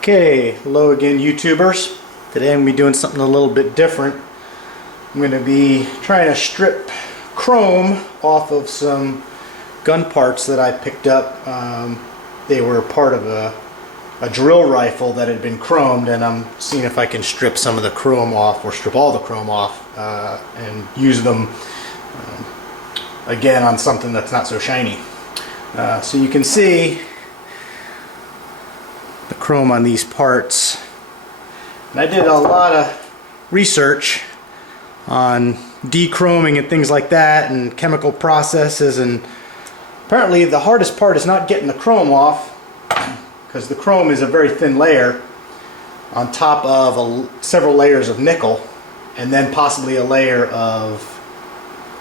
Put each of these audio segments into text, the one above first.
Okay, hello again YouTubers. Today I'm going to be doing something a little bit different. I'm going to be trying to strip chrome off of some gun parts that I picked up. They were part of a drill rifle that had been chromed, and I'm seeing if I can strip some of the chrome off, or strip all the chrome off, and use them again on something that's not so shiny. So you can see the chrome on these parts. And I did a lot of research on dechroming and things like that, and chemical processes, and apparently the hardest part is not getting the chrome off, because the chrome is a very thin layer on top of several layers of nickel, and then possibly a layer of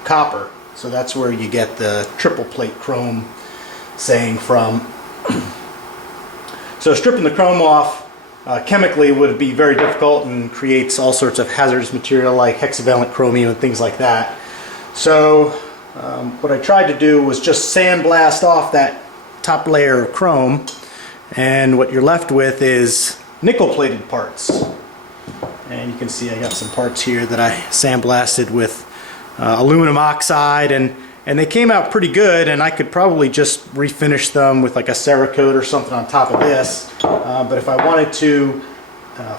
copper. So that's where you get the triple plate chrome saying from. So stripping the chrome off chemically would be very difficult and creates all sorts of hazardous material like hexavalent chromium and things like that. So what I tried to do was just sandblast off that top layer of chrome, and what you're left with is nickel plated parts. And you can see I got some parts here that I sandblasted with aluminum oxide, and they came out pretty good, and I could probably just refinish them with like a Cerakote or something on top of this. But if I wanted to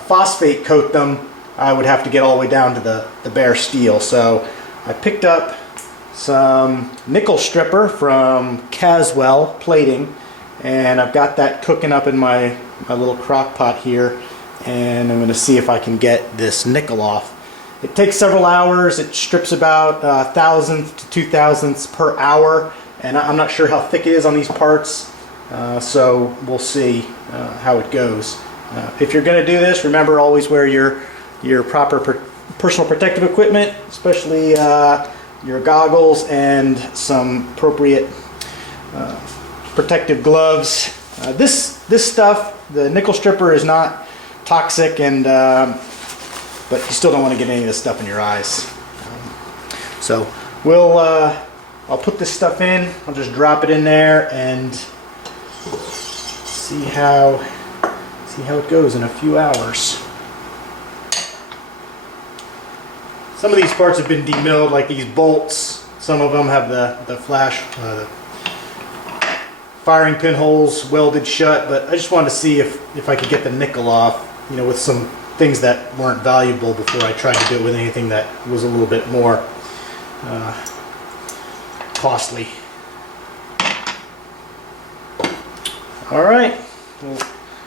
phosphate coat them, I would have to get all the way down to the bare steel. So I picked up some nickel stripper from Caswell plating, and I've got that cooking up in my little crock pot here, and I'm going to see if I can get this nickel off. It takes several hours. It strips about 1,000th to 2,000ths per hour, and I'm not sure how thick it is on these parts, so we'll see how it goes. If you're going to do this, remember, always wear your proper personal protective equipment, especially your goggles and some appropriate protective gloves. This stuff, the nickel stripper, is not toxic, and but you still don't want to get any of this stuff in your eyes. So I'll put this stuff in. I'll just drop it in there and see how it goes in a few hours. Some of these parts have been demilled, like these bolts. Some of them have the firing pinholes welded shut, but I just wanted to see if I could get the nickel off, with some things that weren't valuable before I tried to do it with anything that was a little bit more costly. Alright, we'll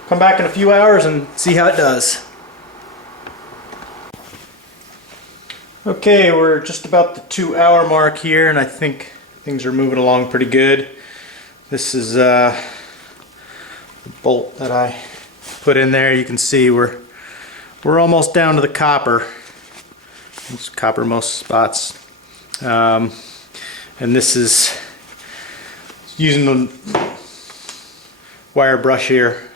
come back in a few hours and see how it does. Okay, we're just about the 2-hour mark here, and I think things are moving along pretty good. This is the bolt that I put in there. You can see we're almost down to the copper. It's copper most spots. And this is using the wire brush here,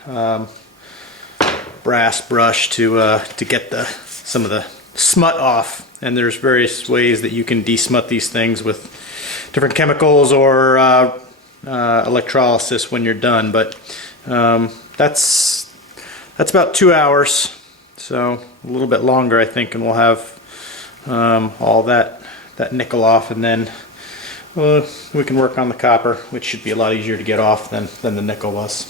brass brush, to get some of the smut off. And there's various ways that you can desmut these things with different chemicals or electrolysis when you're done. But that's about 2 hours. So a little bit longer, I think, and we'll have all that nickel off, and then we can work on the copper, which should be a lot easier to get off than the nickel was.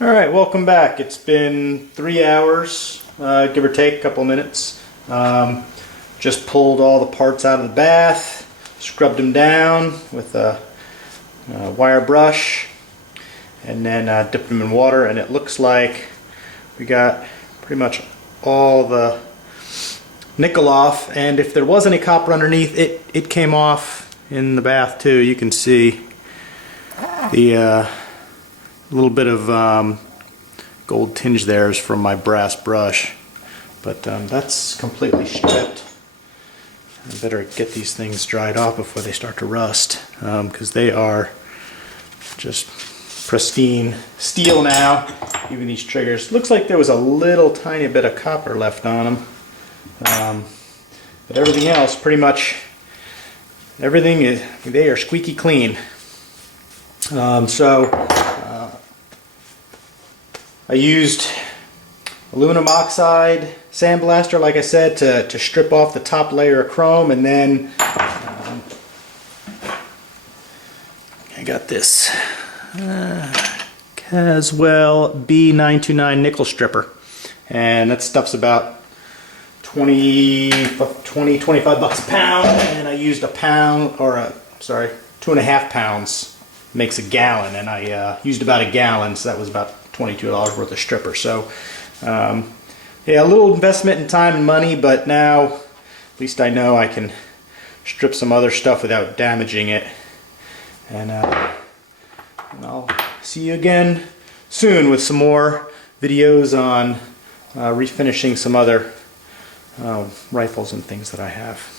Alright, welcome back. It's been 3 hours, give or take a couple of minutes. Just pulled all the parts out of the bath, scrubbed them down with a wire brush, and then dipped them in water, and it looks like we got pretty much all the nickel off. And if there was any copper underneath, it came off in the bath too. You can see the little bit of gold tinge there is from my brass brush, but that's completely stripped. I better get these things dried off before they start to rust, because they are just pristine steel now. Even these triggers, looks like there was a little tiny bit of copper left on them, but everything else pretty much Everything is, they are squeaky clean. I used aluminum oxide sandblaster, like I said, to strip off the top layer of chrome, and then I got this Caswell B929 nickel stripper, and that stuff's about 25 bucks a pound, and I used a pound, or sorry, 2.5 pounds makes a gallon, and I used about a gallon, so that was about $22 worth of stripper. So yeah, a little investment in time and money, but now at least I know I can strip some other stuff without damaging it. And I'll see you again soon with some more videos on refinishing some other rifles and things that I have.